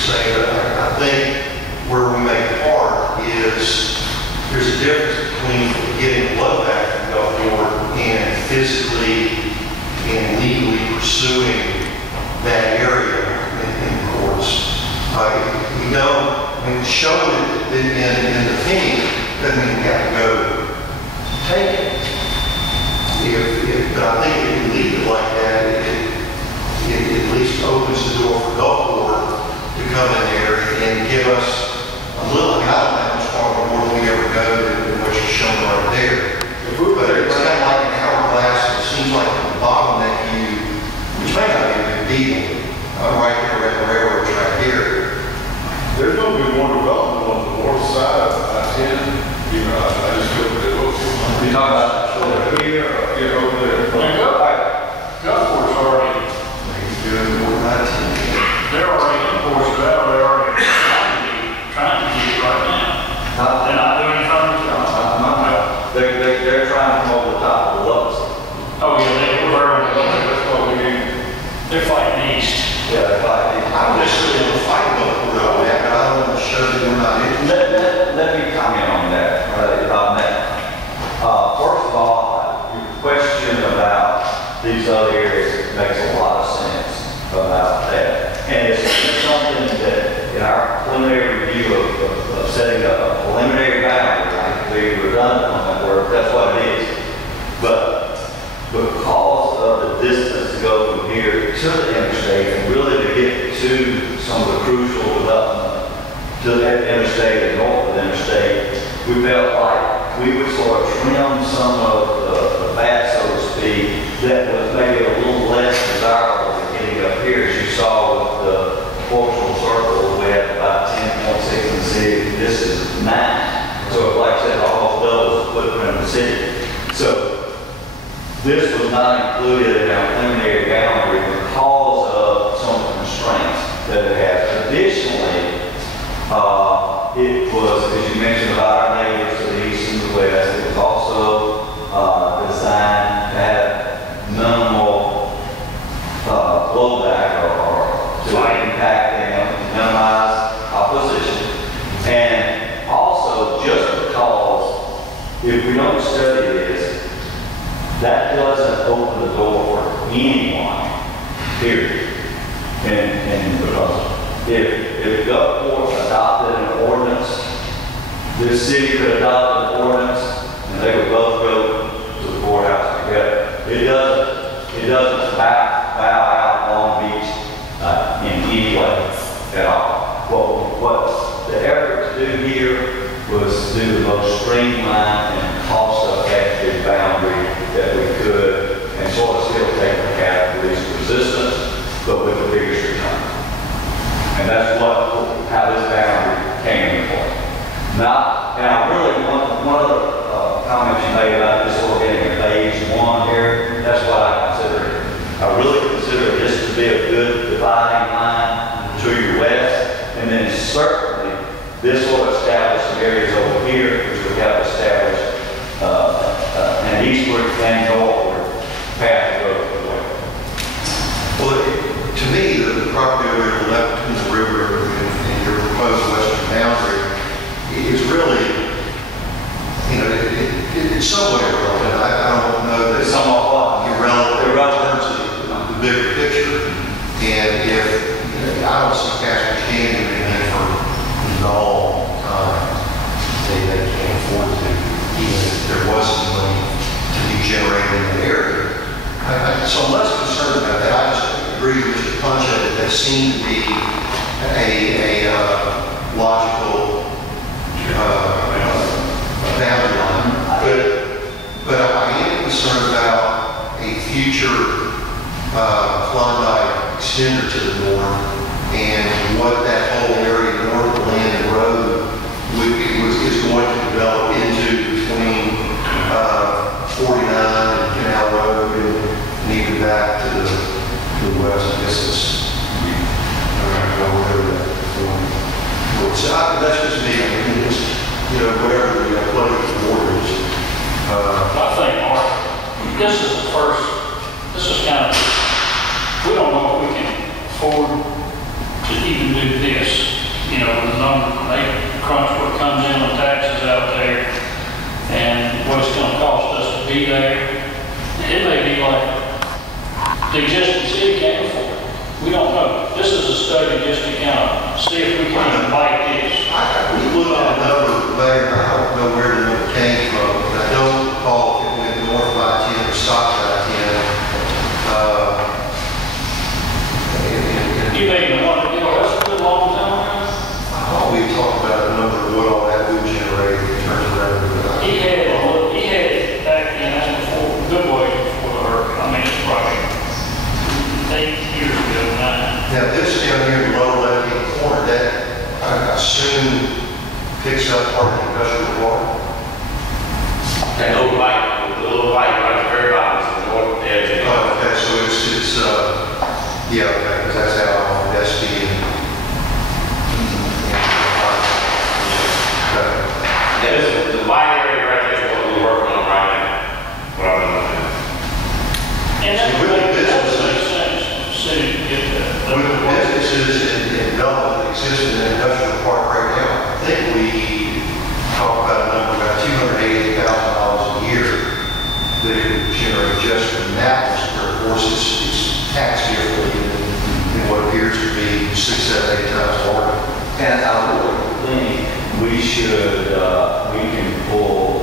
saying, but I think where we make it hard is there's a difference between getting blood back from Gulfport and physically and legally pursuing that area in courts. We don't, I mean, show it in the pink doesn't mean we have to go take it. But I think if we leave it like that, it at least opens the door for Gulfport to come in there and give us a little, I don't know how much farther north we ever go than what you're showing right there. But it's kind of like an hourglass, and it seems like the bottleneck which may not be a big deal, right there at the railroad track here. There's going to be more development on the north side of I-10. You know, I just looked at it. You're talking about over here or get over there? Gulfport's already, Doing more than I-10. they're already in Ports Valley, they're already trying to get it right now. They're not doing anything. they're trying to come over the top of the lowest. Oh, yeah, That's what we need. they're fighting east. Yeah, they're fighting. I'm just saying the fight Gulfport on that, but I don't want to show that we're not interested. Let me comment on that, if I may. First of all, your question about these other areas makes a lot of sense about that. And it's something that in our preliminary review of setting up a preliminary boundary, I think we were done on that word, that's what it is. But because of the distance to go from here to the interstate and really to get to some of the crucial development to the interstate and north of the interstate, we felt like we would sort of trim some of the fat, so to speak, that was maybe a little less desirable than getting up here. As you saw with the proportional circle, we had about 10.6 in the city. This is 9. So like I said, almost doubles the footprint of the city. So this was not included in our preliminary boundary because of some of the constraints that it has. Additionally, it was, as you mentioned, about our neighbors to the east and the west. It was also designed to have minimal blowback or to impact them, minimize opposition. And also, just because if we don't study this, that doesn't open the door for anyone, period. And because if Gulfport adopted an ordinance, this city could adopt an ordinance, and they would both go to the courthouse together. It doesn't bow out Long Beach in any way at all. What the effort to do here was to do the most streamlined and cost-effective boundary that we could, and sort of still take the path of least resistance, but with the biggest return. And that's how this boundary came into play. Now, really, one other comment you made about this sort of getting a phase 1 here, that's what I consider it. I really consider this to be a good dividing line to your west, and then certainly this will establish some areas over here, which we have established an eastward and northward path to go to the way. Well, to me, the property over to the left between the river and your proposed western boundary is really, it's somewhat irrelevant. I don't know that it's somewhat irrelevant to the bigger picture. And if I don't see Casper Canyon in there for a long time, they can't afford to, even if there was some money to be generated in the area. So I'm less concerned about that. I just agree with Mr. Punchett that that seemed to be a logical boundary line. But I am concerned about a future Klondike extender to the north and what that whole area north of Landing Road is going to develop into between 49 and Canal Road and even back to the west. I guess it's, whatever that so that's just me. I mean, it's, whatever the political board is. I think, Mark, this is the first, this is kind of, we don't know if we can afford to even do this. be like, the existing city can't afford it. We don't know. This is a study just to kind of see if we can invite this. We looked at a number, Mayor, I don't know where the number came from, but I don't recall if it went north of I-10 or south of I-10. You may even want to get us a good long time ago. I thought we talked about a number of what all that would generate in terms of revenue. He had it back then, that's before, good way before the hurricane. I mean, it's probably 8 years ago, 9. Now, this down here in the lower left-hand corner, that I assume picks up part of the industrial water. That little light, right at the very bottom, is the north edge. Oh, okay, so it's, yeah, okay, because that's out on SD and. Okay. That is the white area right there is what we're working on right now. What I've been looking at. And that With the makes businesses- sense, city to get that. With the businesses in Dublin that exist in the industrial park right now, I think we talk about a number about $288,000 a year that it would generate just from that, where of course it's taxed differently in what appears to be 6, 7, 8 times larger. And I really think we should, we can pull,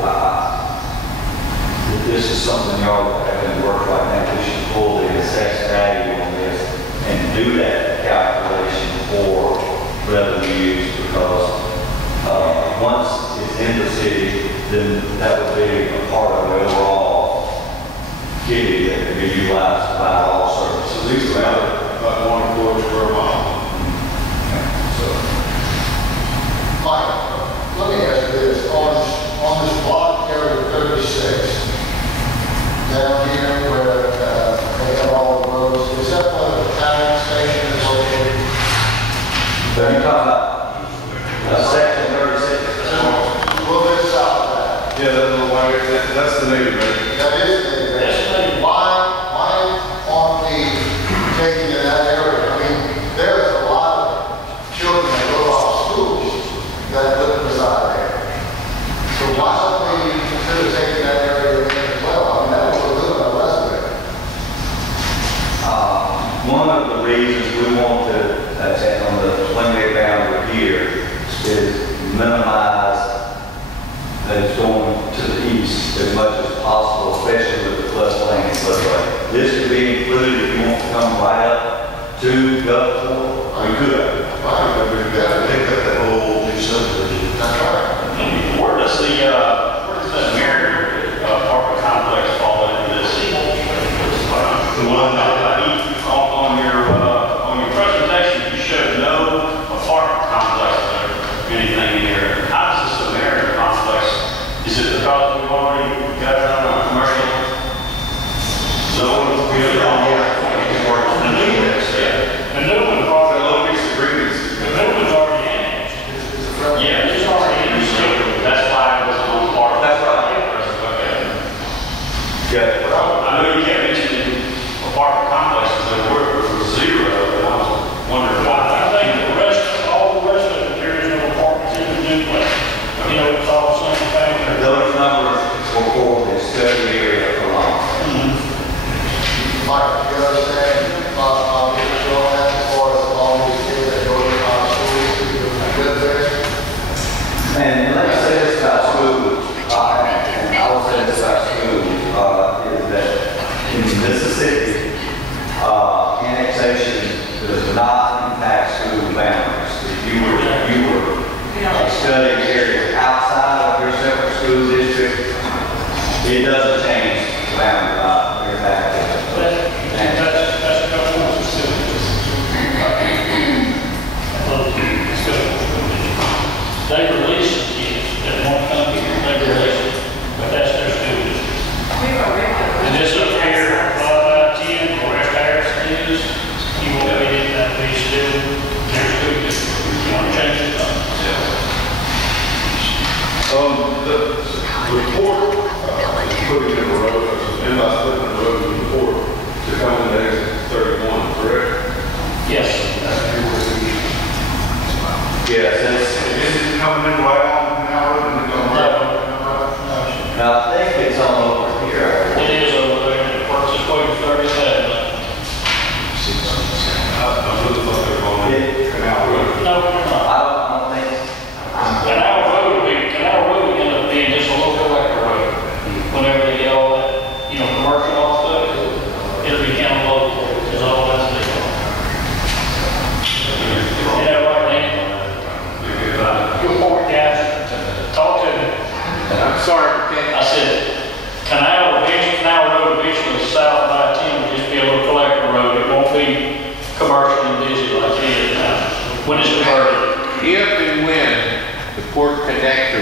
if this is something y'all have in work right now, we should pull the assessed value on this and do that calculation for revenues, because once it's in the city, then that would be a part of the overall kitty that can be utilized to provide all services. At least about 1/4 square mile. Mike, let me ask you this, on this block area 36, down here where they have all the roads, is that where the tank station is located? Are you talking about section 36? A little bit south of that. Yeah, that little white, that's the native area. That is the area. Why aren't we taking in that area? I mean, there's a lot of children that go off schools that live beside there. So why don't we consider taking that area in as well? I mean, that was a little bit less of it. One of the reasons we want to, on the swingway boundary here, is minimize that's going to the east as much as possible, especially with the floodplain and floodway. This could be included if you want to come right up to Gulfport, we could. Pick up that whole new subdivision. That's right. Where does the Marriott apartment complex fall into this? The one that- On your presentation, you showed no apartment complex or anything in here. How does this Marriott complex, is it because we've already got it on a commercial zone? The new one's already, That little piece of green is. the new one's already annexed. Yeah, it's already in the city. That's why it was on part of. That's right. Okay. Yeah. I know you can't mention apartment complexes, but we're zero, and I was wondering why. I think all the rest of it, there is no apartments in the duplex. You know, it's all single family. Those numbers will for the study area alone. Mike, you understand, what you're going at as far as all these kids that go to schools, live there? And let me say this about school, and I will say this about school, is that in Mississippi, annexation does not impact school boundaries. If you were studying areas outside of your separate school district, it doesn't change the boundary, impact it. That's a couple of facilities. They release the kids that won't come here, they release them, but that's their school district. And this up here, 10, where West Harrison is, you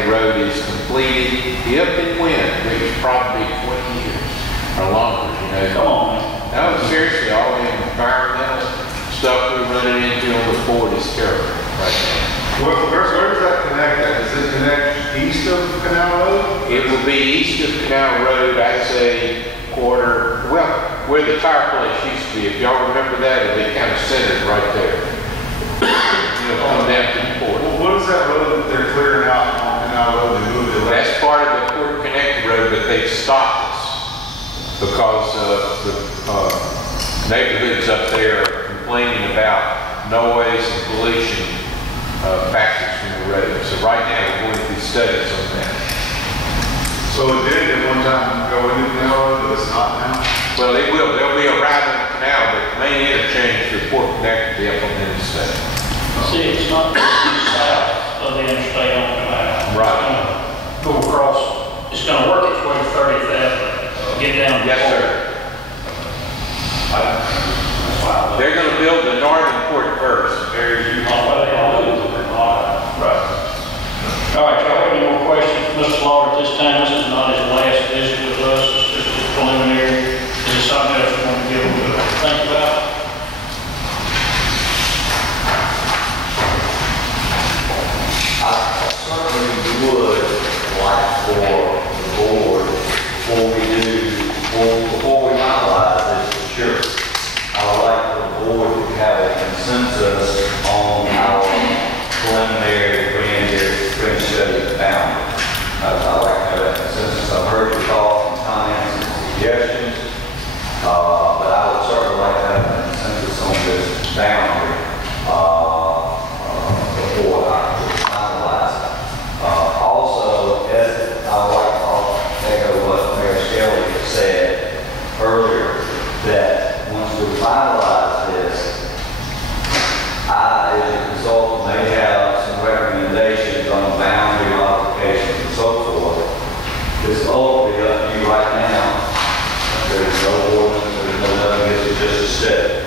County Road is completed, if and when, which is probably 20 years or longer, you know. Come on, man. No, seriously, all the environmental stuff we're running into on the Ford is terrible right now. Where does that connect at? Does it connect east of Canal Road? It will be east of Canal Road, I'd say quarter, well, where the tire place used to be. If y'all remember that, it'll be kind of centered right there. You'll come down to the port. Well, what is that road that they're clearing out on Canal Road? They moved it left. That's part of the Port Connect Road, but they've stopped us because the neighborhoods up there are complaining about noise and pollution factors from the road. So right now, we're going through studies on that. So it did at one time go into Canal Road, but it's not now? Well, it will. There'll be a route in the canal, but the main interchange for Port Connect will be up on the interstate. See, it's not south of the interstate on the map. Right. Go across, it's gonna work its way to 30th Avenue, get down. to Yes, Fort. sir. That's why. They're going to build the northern port first. There's you, what they all do. Right. All right, y'all have any more questions for Mr. Slaughter at this time? This is not his last visit with us, it's just his preliminary. Is there something else you want to give him to think about? I certainly would like for the board, before we finalize this, for sure, I would like for the board to have a consensus on our preliminary fringe study boundary. I'd like to have that consensus. I've heard your thoughts and comments and suggestions, but I would certainly like to have a consensus on this boundary before I finalize it. Also, as I'll echo what Mayor Skelly said earlier, that once we finalize this, I, as a consultant, may have some recommendations on boundary modifications and so forth. This is ultimately up to you right now. There's no ordinance, there's no nothing, this is just a step.